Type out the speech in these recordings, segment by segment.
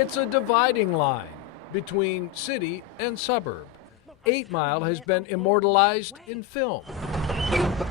It's a dividing line between city and suburb. 8 Mile has been immortalized in film.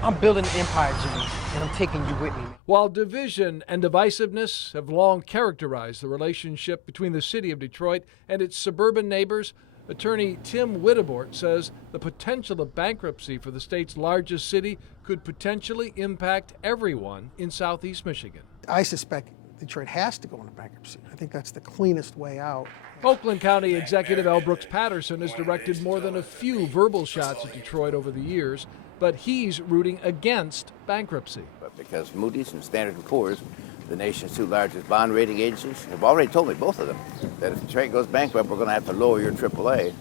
I'm building an empire, Jimmy, and I'm taking you with me. While division and divisiveness have long characterized the relationship between the city of Detroit and its suburban neighbors, attorney Tim Wittebort says the potential of bankruptcy for the state's largest city could potentially impact everyone in Southeast Michigan. I suspect Detroit has to go into bankruptcy. I think that's the cleanest way out. Oakland County Executive L. Brooks Patterson has directed more than a few verbal shots at Detroit over the years, but he's rooting against bankruptcy. Because Moody's and Standard & Poor's, the nation's two largest bond rating agencies, have already told me, both of them, that if Detroit goes bankrupt, we're going to have to lower your AAA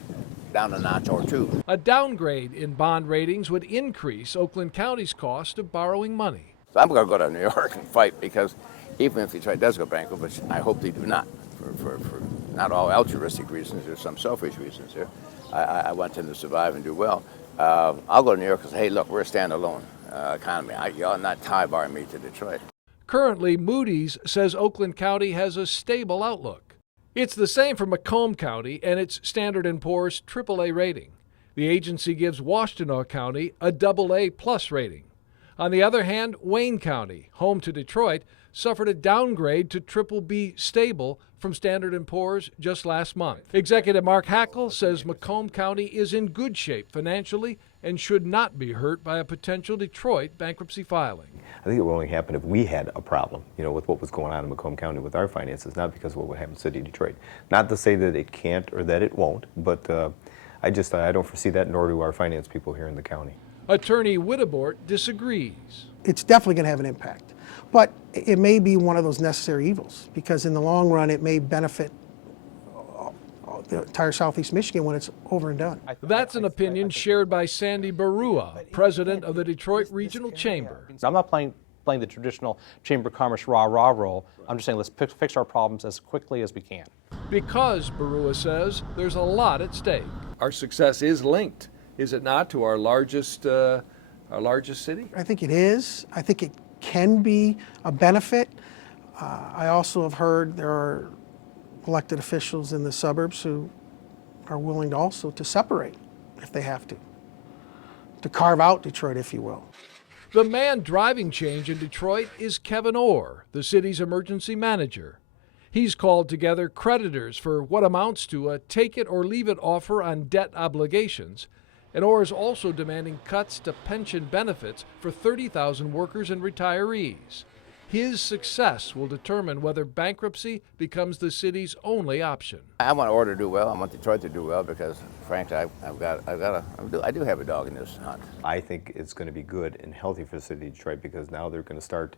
down a notch or two. A downgrade in bond ratings would increase Oakland County's cost of borrowing money. So I'm going to go to New York and fight, because even if Detroit does go bankrupt, which I hope they do not, for not all altruistic reasons, there's some selfish reasons here. I want them to survive and do well. I'll go to New York and say, hey, look, we're a standalone economy. Y'all not tie-barring me to Detroit. Currently, Moody's says Oakland County has a stable outlook. It's the same for Macomb County and its Standard & Poor's AAA rating. The agency gives Washtenaw County a AA+ rating. On the other hand, Wayne County, home to Detroit, suffered a downgrade to BBB stable from Standard & Poor's just last month. Executive Mark Hackle says Macomb County is in good shape financially and should not be hurt by a potential Detroit bankruptcy filing. I think it would only happen if we had a problem, with what was going on in Macomb County with our finances, not because of what would happen in the city of Detroit. Not to say that it can't or that it won't, but I don't foresee that, nor do our finance people here in the county. Attorney Wittebort disagrees. It's definitely going to have an impact, but it may be one of those necessary evils, because in the long run it may benefit the entire Southeast Michigan when it's over and done. That's an opinion shared by Sandy Barua, president of the Detroit Regional Chamber. I'm not playing the traditional Chamber of Commerce rah-rah role. I'm just saying let's fix our problems as quickly as we can. Because, Barua says, there's a lot at stake. Our success is linked, is it not, to our largest city? I think it is. I think it can be a benefit. I also have heard there are elected officials in the suburbs who are willing to separate if they have to carve out Detroit, if you will. The man driving change in Detroit is Kevin Orr, the city's emergency manager. He's called together creditors for what amounts to a take-it-or-leave-it offer on debt obligations, and Orr is also demanding cuts to pension benefits for 30,000 workers and retirees. His success will determine whether bankruptcy becomes the city's only option. I want Orr to do well. I want Detroit to do well, because, frankly, I do have a dog in this hunt. I think it's going to be good and healthy for the city of Detroit, because now they're going to start,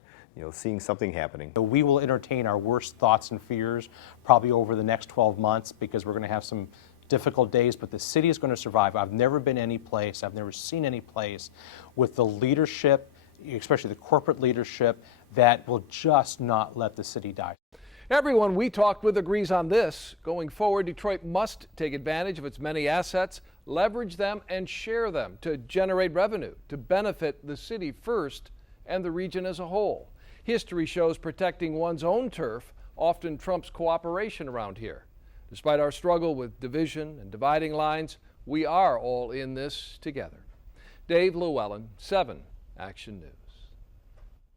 seeing something happening. We will entertain our worst thoughts and fears probably over the next 12 months, because we're going to have some difficult days, but the city is going to survive. I've never been any place, I've never seen any place with the leadership, especially the corporate leadership, that will just not let the city die. Everyone we talked with agrees on this. Going forward, Detroit must take advantage of its many assets, leverage them, and share them to generate revenue, to benefit the city first and the region as a whole. History shows protecting one's own turf often trumps cooperation around here. Despite our struggle with division and dividing lines, we are all in this together. Dave LewAllen, 7 Action News.